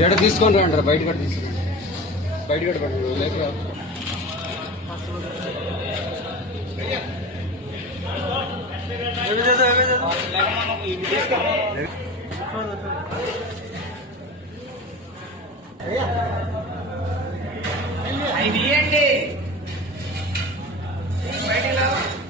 ఎడ తీసుకొని రండి బయట కట్ట తీసుకుని బయట కట్ట పడండి లేక అవి తీయండి బయటికి